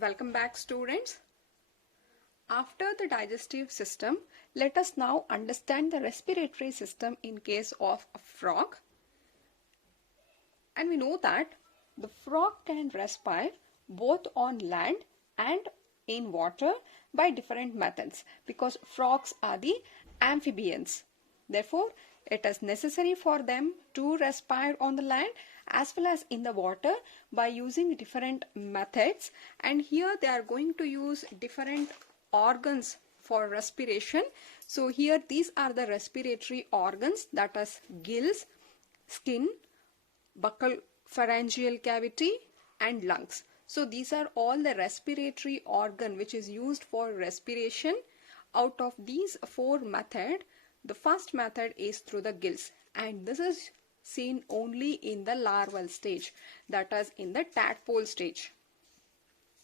Welcome back, students. After the digestive system, let us now understand the respiratory system in case of a frog. And we know that the frog can respire both on land and in water by different methods because frogs are the amphibians. Therefore, it is necessary for them to respire on the land as well as in the water by using different methods, and here they are going to use different organs for respiration. So here these are the respiratory organs, that is gills, skin, buccal pharyngeal cavity and lungs. So these are all the respiratory organ which is used for respiration. Out of these four methods, the first method is through the gills, and this is seen only in the larval stage, that is in the tadpole stage.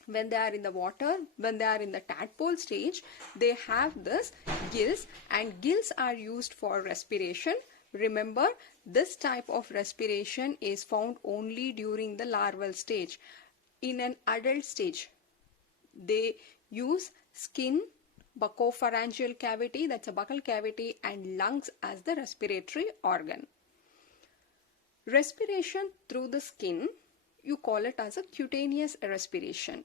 When they are in the water, when they are in the tadpole stage, they have this gills, and gills are used for respiration. Remember, this type of respiration is found only during the larval stage. In an adult stage, they use skin, buccopharyngeal cavity, that's a buccal cavity, and lungs as the respiratory organ. Respiration through the skin, you call it as a cutaneous respiration.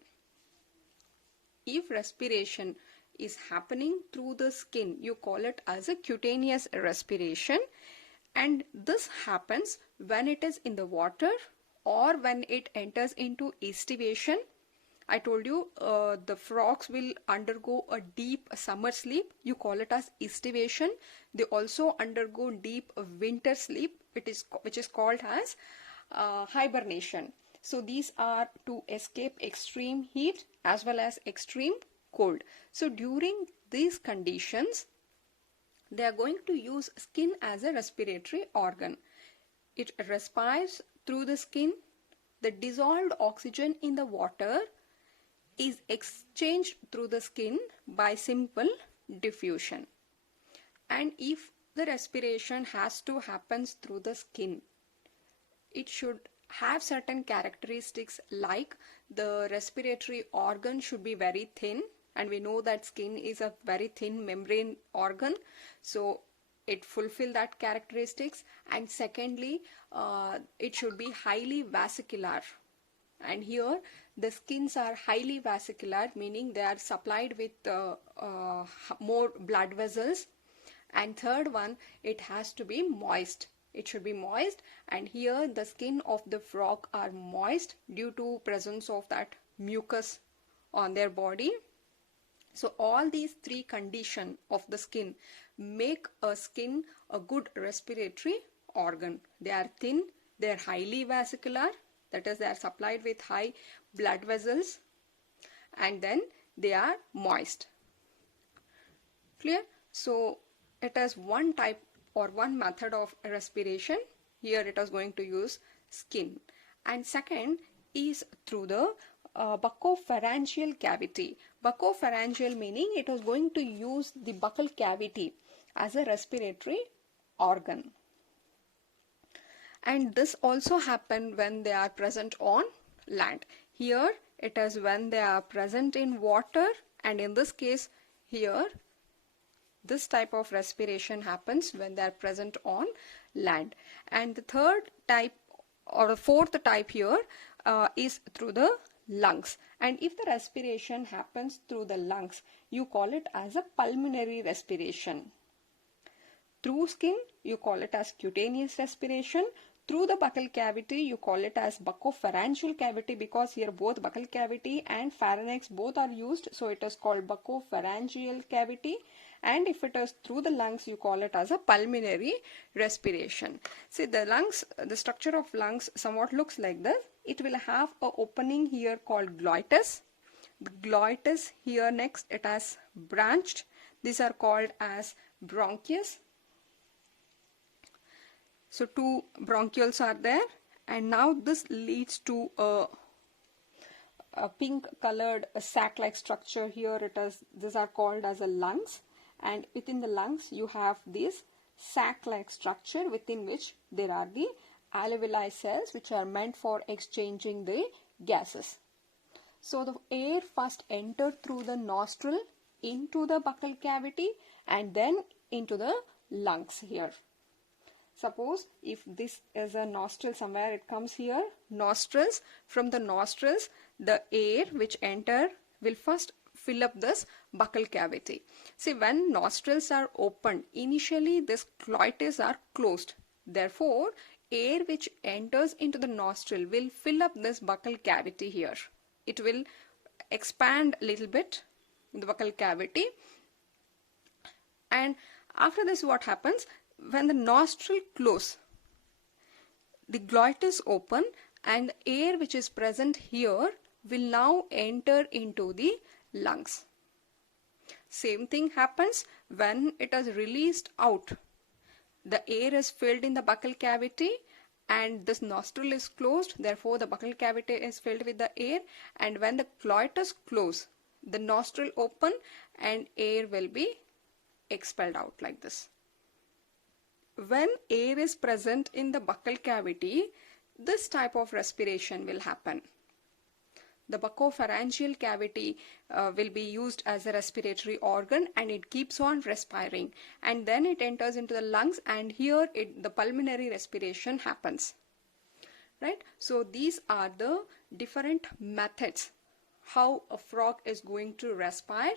If respiration is happening through the skin, you call it as a cutaneous respiration, and this happens when it is in the water or when it enters into estivation. I told you the frogs will undergo a deep summer sleep. You call it as estivation. They also undergo deep winter sleep, which is called as hibernation. So these are to escape extreme heat as well as extreme cold. So during these conditions, they are going to use skin as a respiratory organ. It respires through the skin. The dissolved oxygen in the water is exchanged through the skin by simple diffusion. And if the respiration has to happen through the skin, it should have certain characteristics, like the respiratory organ should be very thin, and we know that skin is a very thin membrane organ, so it fulfill that characteristics. And secondly, it should be highly vascular, and here the skins are highly vascular, meaning they are supplied with more blood vessels. And third one, it has to be moist. It should be moist, and here the skin of the frog are moist due to presence of that mucus on their body. So all these three conditions of the skin make a skin a good respiratory organ. They are thin, they are highly vascular, that is they are supplied with high blood vessels, and then they are moist. Clear? So it is one type or one method of respiration. Here it is going to use skin. And second is through the buccopharyngeal cavity. Buccopharyngeal meaning it is going to use the buccal cavity as a respiratory organ. And this also happens when they are present on land. Here it is when they are present in water, and in this case here this type of respiration happens when they are present on land. And the third type or the fourth type here is through the lungs. And if the respiration happens through the lungs, you call it as a pulmonary respiration. Through skin, you call it as cutaneous respiration. Through the buccal cavity, you call it as buccopharyngeal cavity, because here both buccal cavity and pharynx both are used, so it is called buccopharyngeal cavity. And if it is through the lungs, you call it as a pulmonary respiration. See, the lungs, the structure of lungs somewhat looks like this. It will have an opening here called glotis. The glotis here next, it has branched. These are called as bronchus. So two bronchioles are there, and now this leads to a pink colored sac-like structure. Here it is, these are called as a lungs, and within the lungs you have this sac-like structure within which there are the alveoli cells which are meant for exchanging the gases. So the air first enters through the nostril into the buccal cavity and then into the lungs here. Suppose if this is a nostril somewhere, it comes here, nostrils. From the nostrils, the air which enter will first fill up this buccal cavity. See, when nostrils are opened, initially this glottis are closed. Therefore, air which enters into the nostril will fill up this buccal cavity here. It will expand a little bit in the buccal cavity. And after this, what happens? When the nostril close, the glottis open and air which is present here will now enter into the lungs. Same thing happens when it is released out. The air is filled in the buccal cavity and this nostril is closed, therefore the buccal cavity is filled with the air, and when the glottis close, the nostril open and air will be expelled out like this. When air is present in the buccal cavity, this type of respiration will happen. The buccopharyngeal cavity will be used as a respiratory organ and it keeps on respiring, and then it enters into the lungs, and here the pulmonary respiration happens. Right? So these are the different methods how a frog is going to respire.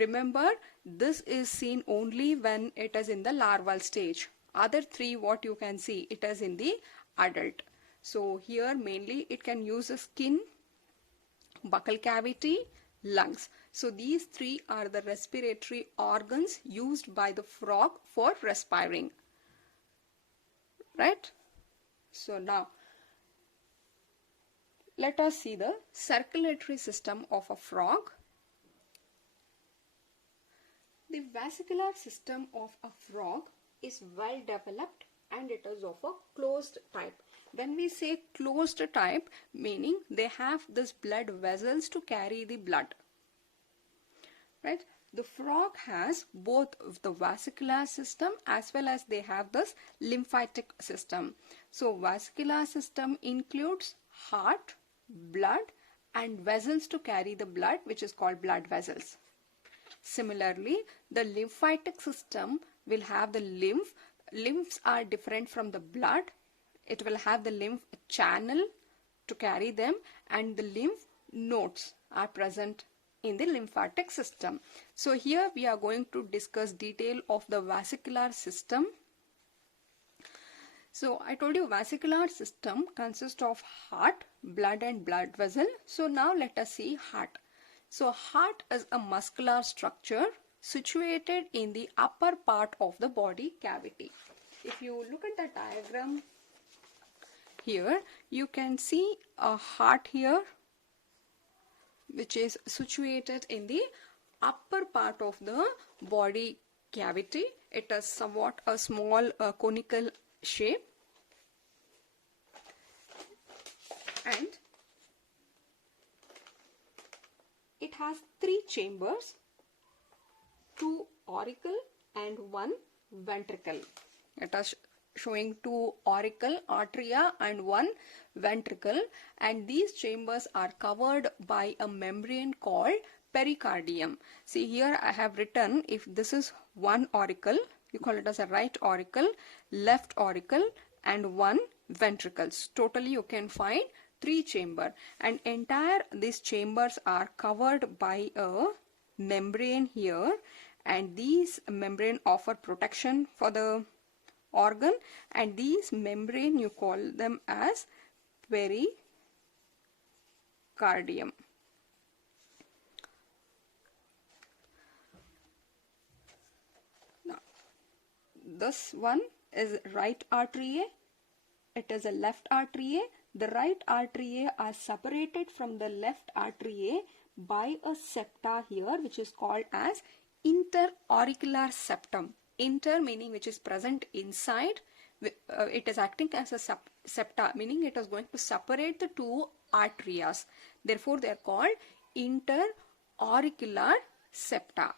Remember, this is seen only when it is in the larval stage. Other three, what you can see, it is in the adult. So here mainly it can use the skin, buccal cavity, lungs. So these three are the respiratory organs used by the frog for respiring. Right? So now let us see the circulatory system of a frog. The vascular system of a frog is well developed and it is of a closed type. When we say closed type, meaning they have this blood vessels to carry the blood. Right? The frog has both the vascular system as well as they have this lymphatic system. So vascular system includes heart, blood and vessels to carry the blood, which is called blood vessels. Similarly, the lymphatic system will have the lymph. Lymphs are different from the blood. It will have the lymph channel to carry them, and the lymph nodes are present in the lymphatic system. So here we are going to discuss detail of the vascular system. So I told you vascular system consists of heart, blood and blood vessel. So now let us see heart. So heart is a muscular structure situated in the upper part of the body cavity. If you look at the diagram here, you can see a heart here which is situated in the upper part of the body cavity. It is somewhat a small conical shape, and it has three chambers, two auricle and one ventricle. It is showing two auricle, arteria and one ventricle, and these chambers are covered by a membrane called pericardium. See here I have written, if this is one auricle, you call it as a right auricle, left auricle and one ventricles. Totally you can find three chamber, and entire these chambers are covered by a membrane here, and these membrane offer protection for the organ, and these membrane you call them as pericardium. Now this one is right artery, it is a left artery. The right artery are separated from the left artery by a septa here, which is called as interauricular septum. Inter meaning which is present inside, it is acting as a septa, meaning it is going to separate the two arteries. Therefore, they are called interauricular septa.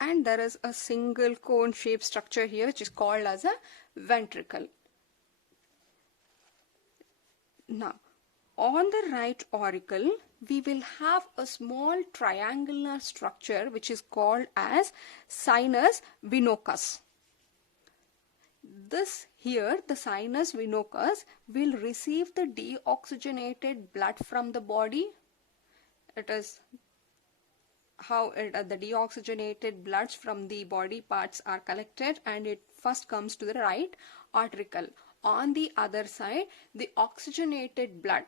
And there is a single cone shaped structure here which is called as a ventricle. Now, on the right auricle, we will have a small triangular structure which is called as sinus venosus. This here, the sinus venosus will receive the deoxygenated blood from the body. It is how the deoxygenated bloods from the body parts are collected, and it first comes to the right auricle. On the other side, the oxygenated blood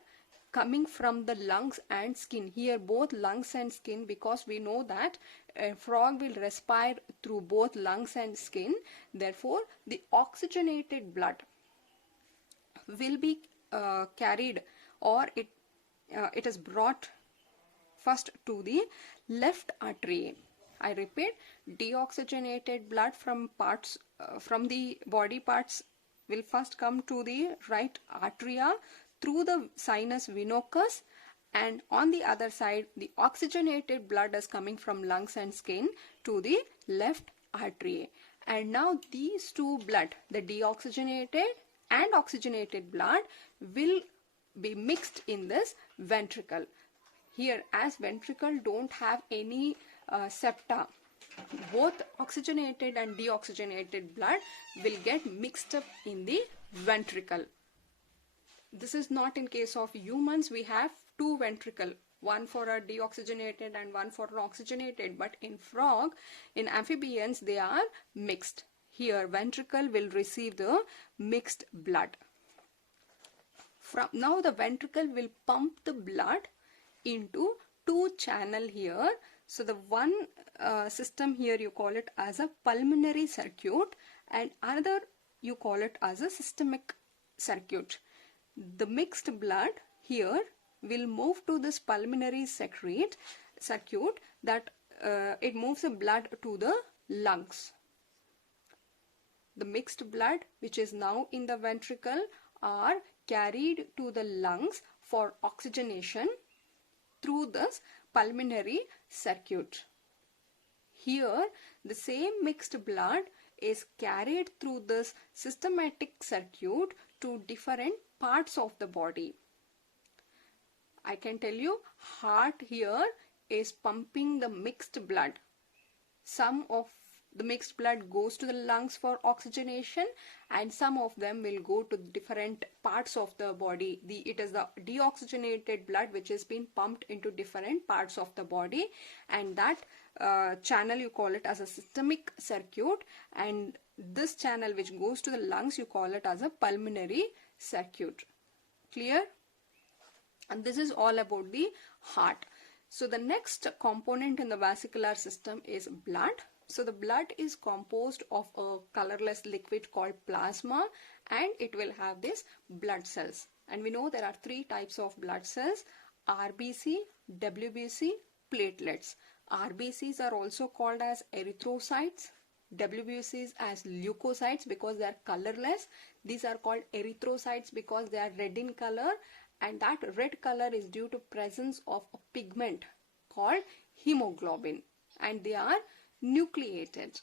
coming from the lungs and skin. Here both lungs and skin, because we know that a frog will respire through both lungs and skin. Therefore, the oxygenated blood will be carried, or it is brought first to the left artery. I repeat, deoxygenated blood from the body parts will first come to the right arteria through the sinus venosus, and on the other side, the oxygenated blood is coming from lungs and skin to the left artery. And now these two blood, the deoxygenated and oxygenated blood, will be mixed in this ventricle. Here, as ventricle don't have any septa, both oxygenated and deoxygenated blood will get mixed up in the ventricle. This is not in case of humans. We have two ventricle, one for a deoxygenated and one for an oxygenated, but in frog, in amphibians, they are mixed. Here ventricle will receive the mixed blood. Now the ventricle will pump the blood into two channel here. So the one system here, you call it as a pulmonary circuit, and another you call it as a systemic circuit. The mixed blood here will move to this pulmonary circuit that it moves the blood to the lungs. The mixed blood which is now in the ventricle are carried to the lungs for oxygenation through this pulmonary circuit. Here the same mixed blood is carried through this systematic circuit to different parts of the body. I can tell you, heart here is pumping the mixed blood. Some of the mixed blood goes to the lungs for oxygenation, and some of them will go to different parts of the body. It is the deoxygenated blood which has been pumped into different parts of the body, and that channel you call it as a systemic circuit, and this channel which goes to the lungs you call it as a pulmonary circuit. Clear? And this is all about the heart. So the next component in the vascular system is blood. So the blood is composed of a colorless liquid called plasma, and it will have this blood cells. And we know there are three types of blood cells: RBC, WBC, platelets. RBCs are also called as erythrocytes, WBCs as leukocytes because they are colorless. These are called erythrocytes because they are red in color, and that red color is due to presence of a pigment called hemoglobin, and they are nucleated.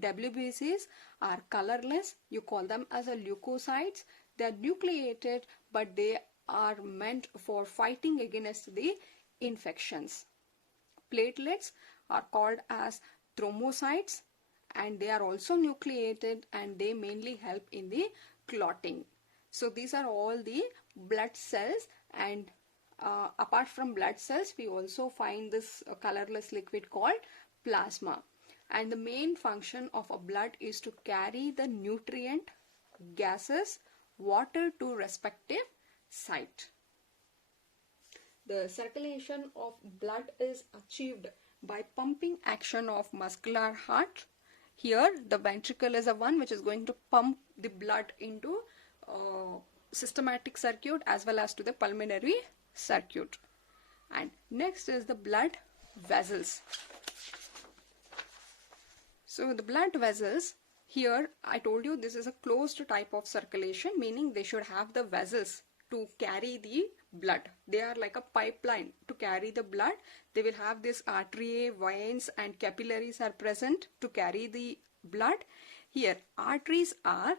WBCs are colorless. You call them as a leukocytes. They are nucleated, but they are meant for fighting against the infections. Platelets are called as thrombocytes, and they are also nucleated, and they mainly help in the clotting. So these are all the blood cells, and apart from blood cells, we also find this colorless liquid called plasma. And the main function of a blood is to carry the nutrient, gases, water to respective site. The circulation of blood is achieved by pumping action of muscular heart. Here the ventricle is the one which is going to pump the blood into systematic circuit as well as to the pulmonary circuit. And next is the blood vessels. So the blood vessels, here I told you this is a closed type of circulation, meaning they should have the vessels to carry the blood. They are like a pipeline to carry the blood. They will have this artery, veins and capillaries are present to carry the blood. Here arteries are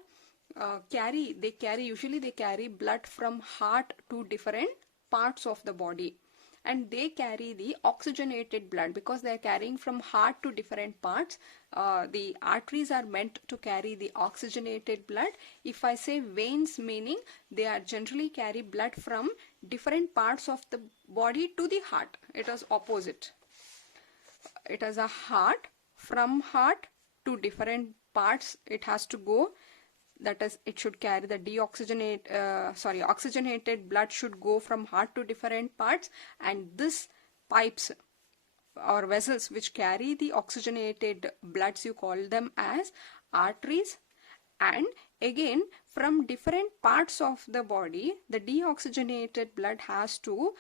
usually they carry blood from heart to different parts of the body, and they carry the oxygenated blood because they are carrying from heart to different parts. The arteries are meant to carry the oxygenated blood. If I say veins, meaning they are generally carry blood from different parts of the body to the heart. It is opposite. It is a heart, from heart to different parts it has to go. That is, it should carry the oxygenated blood should go from heart to different parts, and this pipes or vessels which carry the oxygenated bloods, you call them as arteries. And again, from different parts of the body, the deoxygenated blood has to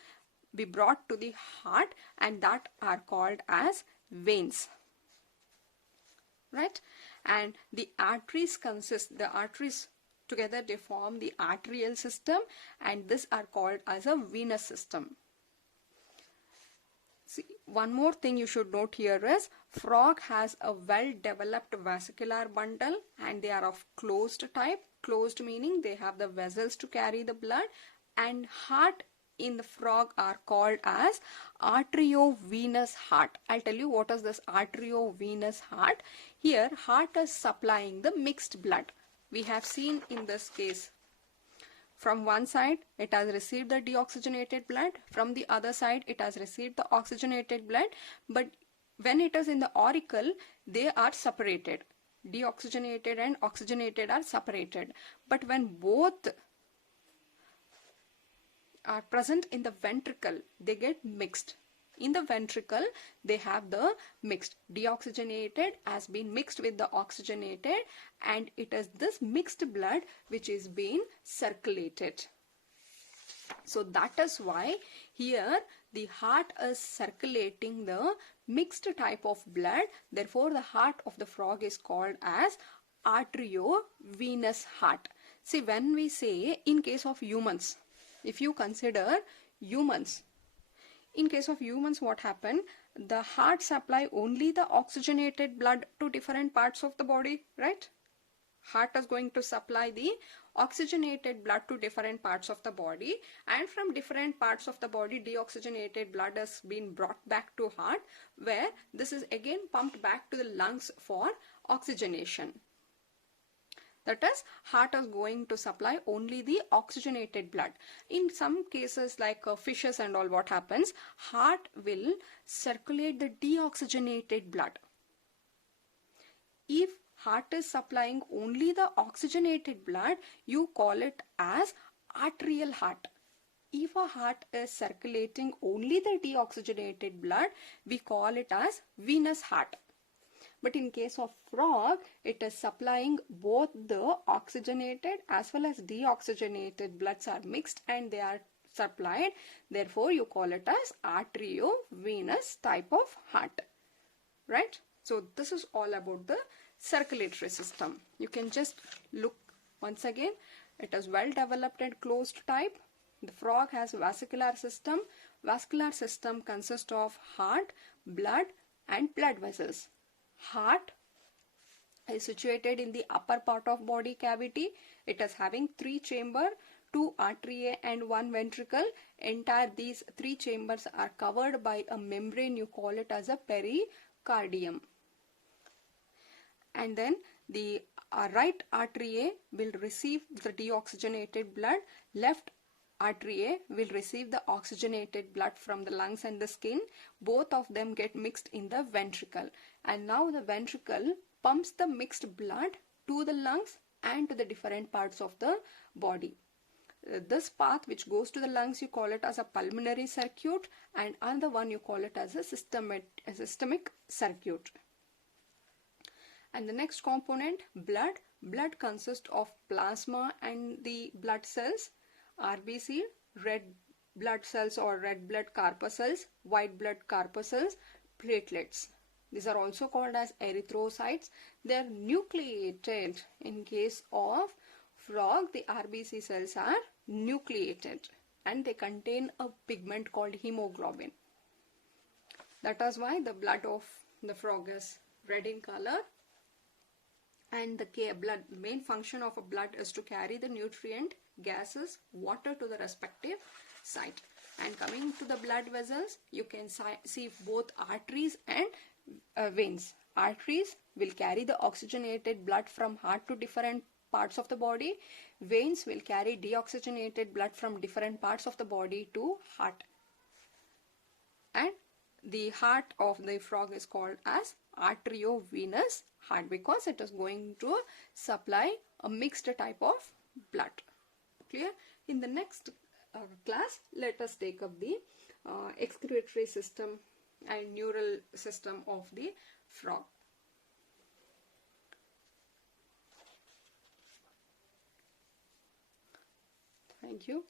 be brought to the heart, and that are called as veins, right? And the arteries together they form the arterial system, and this are called as a venous system. See, one more thing you should note here is frog has a well developed vascular bundle, and they are of closed type. Closed meaning they have the vessels to carry the blood, and heart in the frog are called as arteriovenous heart. I'll tell you what is this arteriovenous heart. Here heart is supplying the mixed blood. We have seen in this case, from one side it has received the deoxygenated blood, from the other side it has received the oxygenated blood, but when it is in the auricle they are separated. Deoxygenated and oxygenated are separated, but when both are present in the ventricle, they get mixed. In the ventricle, they have the mixed. Deoxygenated has been mixed with the oxygenated, and it is this mixed blood which is being circulated. So that is why here the heart is circulating the mixed type of blood. Therefore, the heart of the frog is called as arteriovenous heart. See, when we say in case of humans, if you consider humans, in case of humans, what happened? The heart supply only the oxygenated blood to different parts of the body, right? Heart is going to supply the oxygenated blood to different parts of the body, and from different parts of the body deoxygenated blood has been brought back to heart, where this is again pumped back to the lungs for oxygenation. That is, heart is going to supply only the oxygenated blood. In some cases like fishes and all, what happens? Heart will circulate the deoxygenated blood. If heart is supplying only the oxygenated blood, you call it as arterial heart. If a heart is circulating only the deoxygenated blood, we call it as venous heart. But in case of frog, it is supplying both the oxygenated as well as deoxygenated bloods are mixed and they are supplied. Therefore, you call it as arteriovenous type of heart. Right? So, this is all about the circulatory system. You can just look once again. It is well developed and closed type. The frog has vascular system. Vascular system consists of heart, blood and blood vessels. Heart is situated in the upper part of body cavity. It is having 3 chambers, 2 arteries and 1 ventricle. Entire these 3 chambers are covered by a membrane. You call it as a pericardium. And then the right artery will receive the deoxygenated blood. Left artery will receive the oxygenated blood from the lungs and the skin. Both of them get mixed in the ventricle. And now the ventricle pumps the mixed blood to the lungs and to the different parts of the body. This path which goes to the lungs, you call it as a pulmonary circuit, and another one you call it as a systemic circuit. And the next component, blood. Blood consists of plasma and the blood cells, RBC, red blood cells or red blood corpuscles, white blood corpuscles, platelets. These are also called as erythrocytes. They are nucleated. In case of frog, the RBC cells are nucleated and they contain a pigment called hemoglobin. That is why the blood of the frog is red in color. And the blood, main function of a blood is to carry the nutrient, gases, water to the respective site. And coming to the blood vessels, you can see both arteries and veins. Arteries will carry the oxygenated blood from heart to different parts of the body. Veins will carry deoxygenated blood from different parts of the body to heart. And the heart of the frog is called as arteriovenous heart because it is going to supply a mixed type of blood. Clear? In the next class, let us take up the excretory system and neural system of the frog. Thank you.